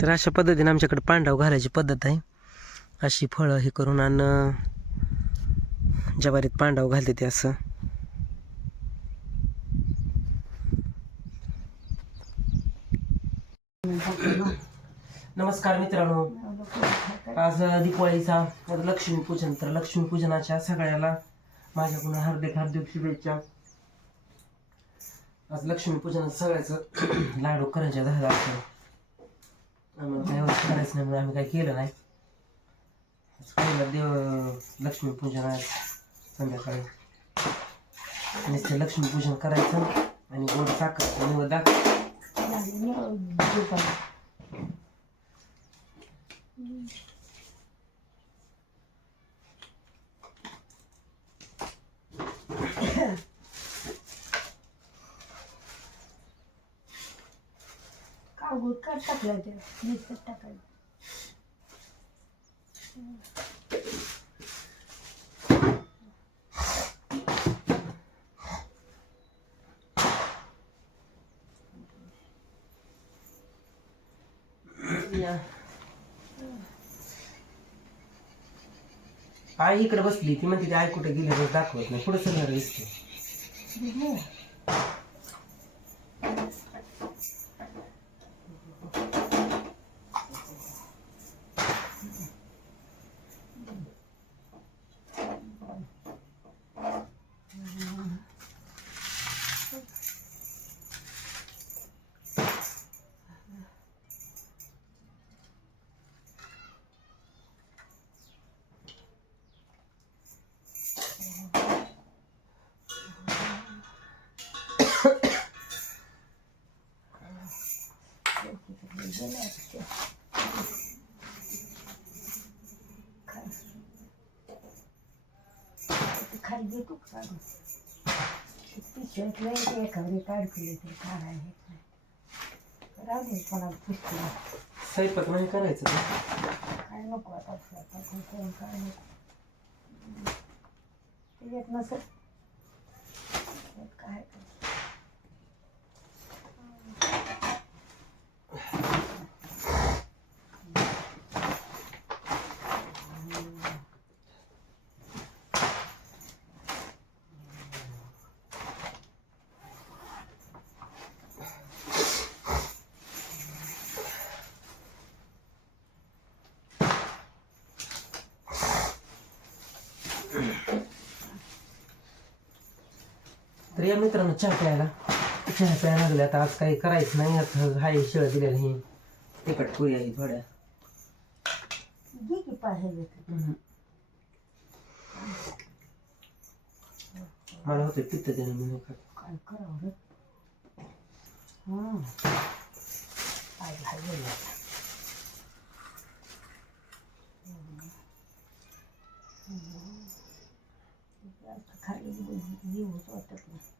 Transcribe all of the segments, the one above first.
तर अशा पद्धतीने आमच्याकडे पांडव घालायची पद्धत आहे. अशी फळं हे करून आणि ज्वारीत पांडव घालते ते असं. नमस्कार मित्रांनो. आज दिवाळीचा लक्ष्मीपूजन तर लक्ष्मीपूजनाच्या सगळ्याला माझ्याकडून हार्दिक हार्दिक शुभेच्छा. आज लक्ष्मीपूजन सगळ्याचं लाडू करायच्या झाला असं आम्हाला काही वर्ष करायचं नाही म्हणून आम्ही काय केलं नाही. आज पहिलं देव लक्ष्मीपूजन आहे संध्याकाळी. आणि ते लक्ष्मीपूजन करायचं आणि गोड साखर निवड दाखव. कागद का टाकलं ते. नुसतं टाकायचं. आई इकडे बसली ती म्हणते आई कुठे गेली दाखवत नाही. पुढे सगळं दिसते खाली देतो काढून पिशव्यात लय एखादी काढले तर काढायला येत नाही राहू दे कोणाला पुस्तक स्वयंपाक नाही करायचं का? काय नको आता स्वयंपाक करून काय नको ते येत नसेल त्यात काय तर तर या मित्रांनो चहा प्यायला. चहा प्यायला लागले. आता आज काही करायचं नाही. आता हाय शिळ दिलेलं ही तिखट पुरी आहे थोड्या. मला होते पित्त देणं म्हणून काय करावं Mm-hmm. खाली जीव वाटत नाही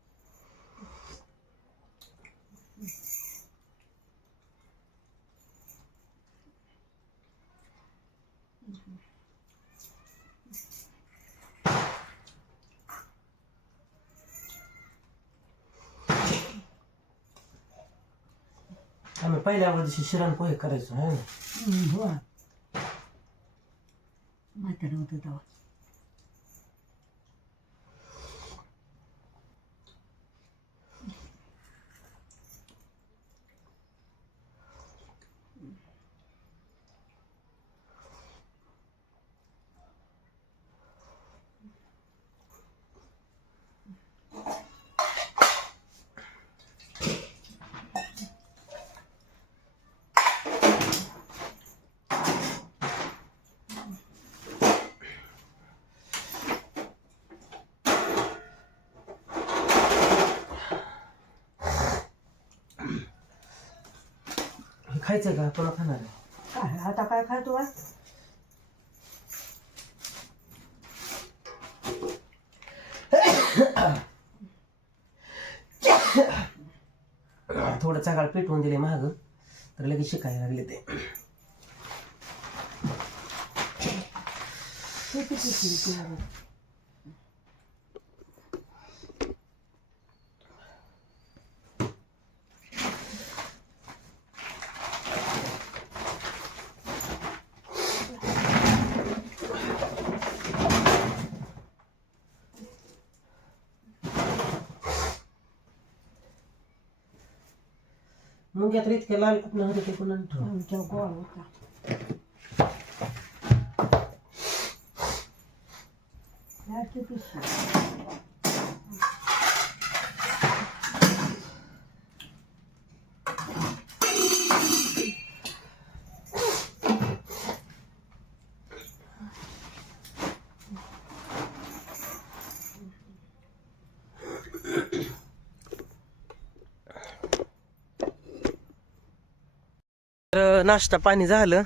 आम्ही पहिल्या दिवशी शिरण पोहे करायचो आहे ना हो म्हातारं होतं तेव्हा खायचं का? पुन्हा खाणार आहे. काय आता काय खातो बा थोडं चगाळ पेटवून दिले महाग तर लगेच शिकायला लागले ते. किती किती मुंग्यात इतके लाल कुठं होते ते कुणा आमच्या गोळ होता. लाडकी नाश्ता पाणी झालं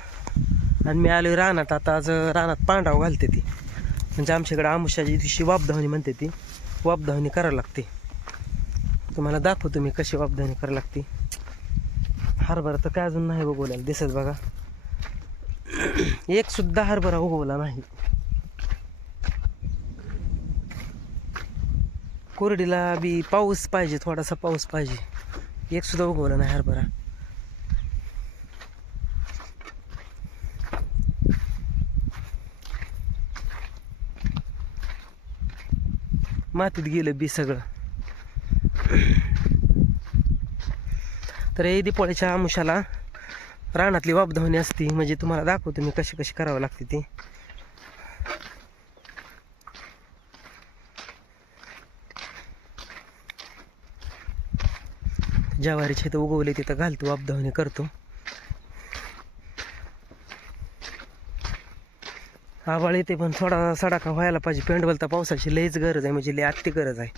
आणि मी आलो रानात. आता आज रानात पांडाव घालते ती. म्हणजे आमच्याकडे आमुष्याच्या दिवशी वापधावणी म्हणते ती. वापधावणी करावं लागते. तुम्हाला दाखवतो मी कशी वापधावणी करावी लागते. हरभरा तर काय अजून नाही उगवलेला दिसत बघा. एक सुद्धा हरभरा उगवला नाही. कोरडीला बी पाऊस पाहिजे थोडासा पाऊस पाहिजे. एक सुद्धा उगवला नाही हरभरा. मातीत गेलं बी सगळं. तर हे दीपावलीच्या आमुशाला रानातली वापधावणी असती म्हणजे तुम्हाला दाखवतो मी कशी कशी करावं लागते ती. ज्वारीचे इथं उगवले तिथं घालतो वापधावणी करतो. आबाळ येते पण थोडा सडाका व्हायला पाहिजे. पेंडवल तर पावसाची लईच गरज आहे म्हणजे लई आत्ती गरज आहे.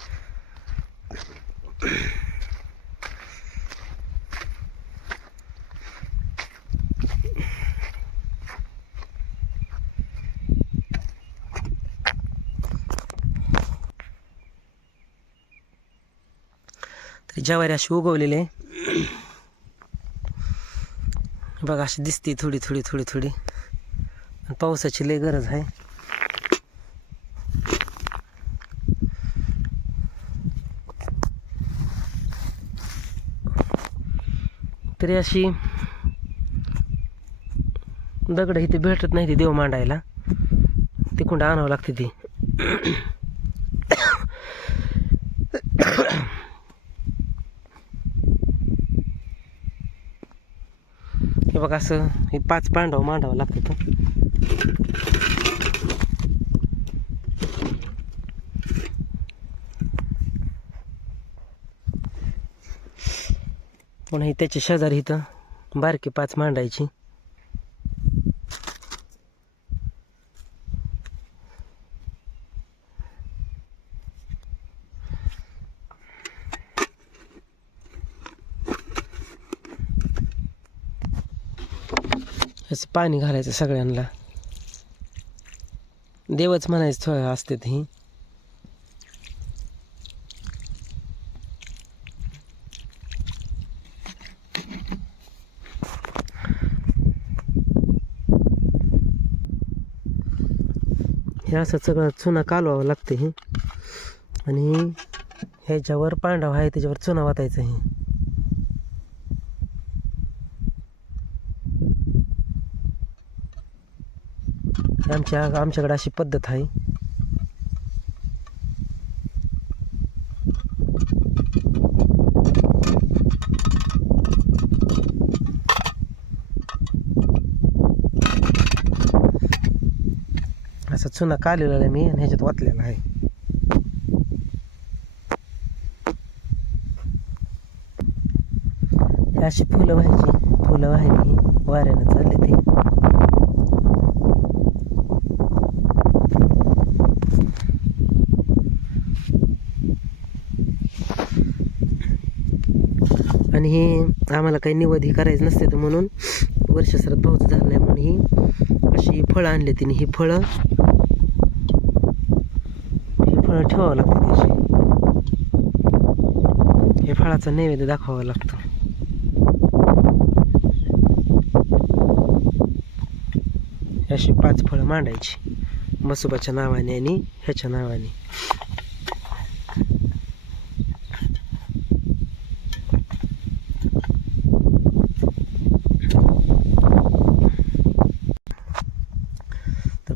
तर ज्वारी अशी उगवलेली आहे. बघा अशी दिसते थोडी थोडी थोडी थोडी. पावसाची लय गरज आहे. तरी अशी दगड इथे भेटत नाही ती देव मांडायला. तिकडून आणावं लागते ती. हे बघा असं हे पाच पांडव मांडावं लागते पुन्हा हे त्याच्या शेजारी इथं बारकी पाच मांडायची. असं पाणी घालायचं सगळ्यांना. देवच म्हणायचं थोडं असते ते. हे असं सगळं चुना कालवावं लागते आणि ह्याच्यावर पांडव आहे त्याच्यावर चुना वाटायचं हे. आमच्या आमच्याकडे अशी पद्धत आहे. असा चुना कालेला आहे मी आणि ह्याच्यात वाचलेला आहे. अशी फुलं व्हायची फुलं व्हायली वाऱ्यानं चालले ते. हे आम्हाला काही निवड ही करायचं नसते तर म्हणून वर्षसरात पाऊस झाला नाही म्हणून ही अशी फळं आणली तिने. ही फळं ही फळं ठेवावं लागते त्याची. हे फळाचा नैवेद्य दाखवावा लागतो. अशी पाच फळं मांडायची. मसोबाच्या नावाने आणि ह्याच्या नावाने.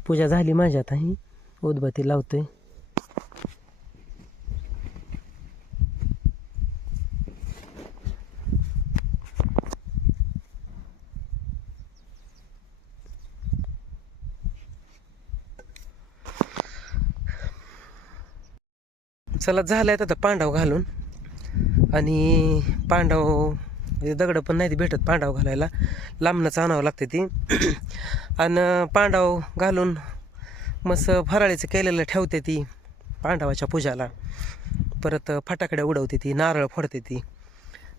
पूजा झाली माझ्या आता ही. उदबत्ती लावतोय. चला झालाय आता पांडव घालून. आणि पांडव म्हणजे दगडं पण नाही ती भेटत पांडव घालायला. लांबनंच आणावं लागते ती. आणि पांडव घालून मस्त फराळीचं केलेलं ठेवते ती पांडवाच्या पूजाला. परत फटाकड्या उडवते ती नारळ फोडते ती.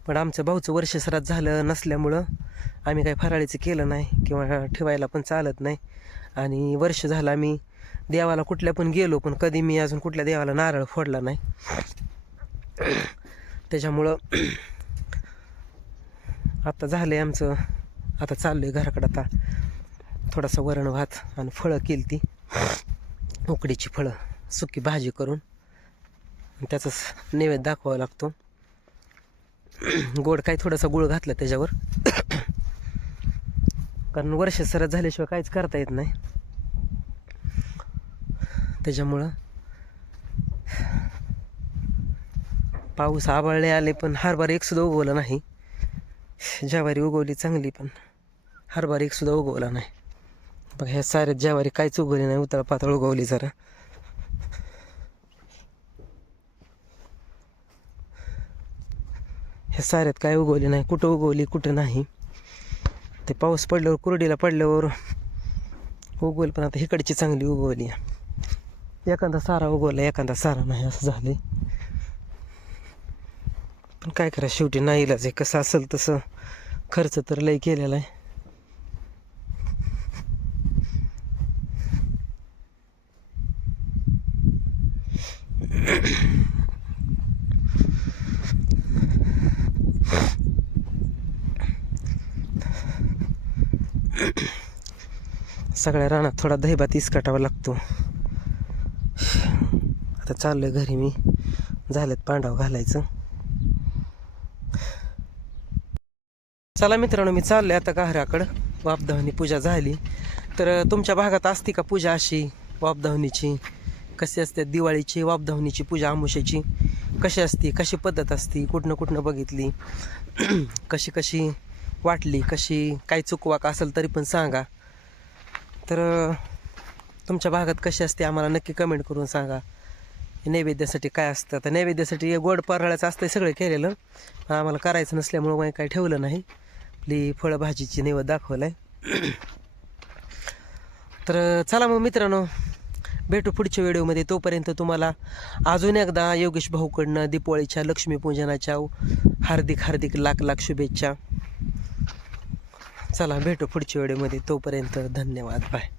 पण आमचं भाऊचं वर्ष सरात झालं नसल्यामुळं आम्ही काही फराळीचं केलं नाही किंवा ठेवायला पण चालत नाही. आणि वर्ष झालं आम्ही देवाला कुठल्या पण गेलो पण कधी मी अजून कुठल्या देवाला नारळ फोडला नाही. त्याच्यामुळं आत्ता झालं आहे आमचं. आता चाललो आहे घराकडं आता. थोडासा वरण भात आणि फळं केली ती उकडीची फळं सुकी भाजी करून. त्याचाच नैवेद्य दाखवावा लागतो. गोड काही थोडासा गुळ घातला त्याच्यावर. कारण वर्ष सरत झाल्याशिवाय काहीच करता येत नाही. त्याच्यामुळं पाऊस आबाळले आले पण हरभर एक सुद्धा नाही. ज्वारी उगवली चांगली पण. हरभरा एक सुद्धा उगवला नाही. बघ ह्या साऱ्यात ज्वारी काहीच उगवली नाही उतळ पातळ उगवली जरा. ह्या साऱ्यात काय उगवली नाही कुठं उगवली कुठं नाही. ते पाऊस पडल्यावर कुरडीला पडल्यावर उगवली पण आता इकडची चांगली उगवली. एखादा सारा उगवला एखादा सारा नाही असं झाले पण काय करा शेवटी नाही इलाज आहे. कसं असेल तसं खर्च तर लय केलेला आहे. सगळ्या रानात थोडा दहीभात इसकाटावा लागतो. आता चाललोय घरी मी. झाल्यात पांडाव घालायचं. चला मित्रांनो मी चाललोय आता घराकडं. वापदहनी पूजा झाली. तर तुमच्या भागात असती का पूजा अशी वापदहनीची कशी असते दिवाळीची वापदहनीची पूजा आमुष्याची? कशी असती कशी पद्धत असती? कुठनं कुठनं बघितली? कशी कशी वाटली? कशी काय चुकवाक असेल तरी पण सांगा. तर तुमच्या भागात कशी असते आम्हाला नक्की कमेंट करून सांगा. नैवेद्यासाठी काय असतं? तर नैवेद्यासाठी गोड पाराळ्याचं असतं सगळं केलेलं. आम्हाला करायचं नसल्यामुळं काही ठेवलं नाही. आपली फळभाजीची नैवेद्य दाखवलं आहे तर चला मग मित्रांनो भेटू पुढच्या व्हिडिओमध्ये. तोपर्यंत तुम्हाला अजून एकदा योगेश भाऊकडनं दीपावळीच्या लक्ष्मीपूजनाच्या हार्दिक हार्दिक लाख लाख शुभेच्छा. चला भेटू पुढच्या व्हिडिओमध्ये. तोपर्यंत धन्यवाद. बाय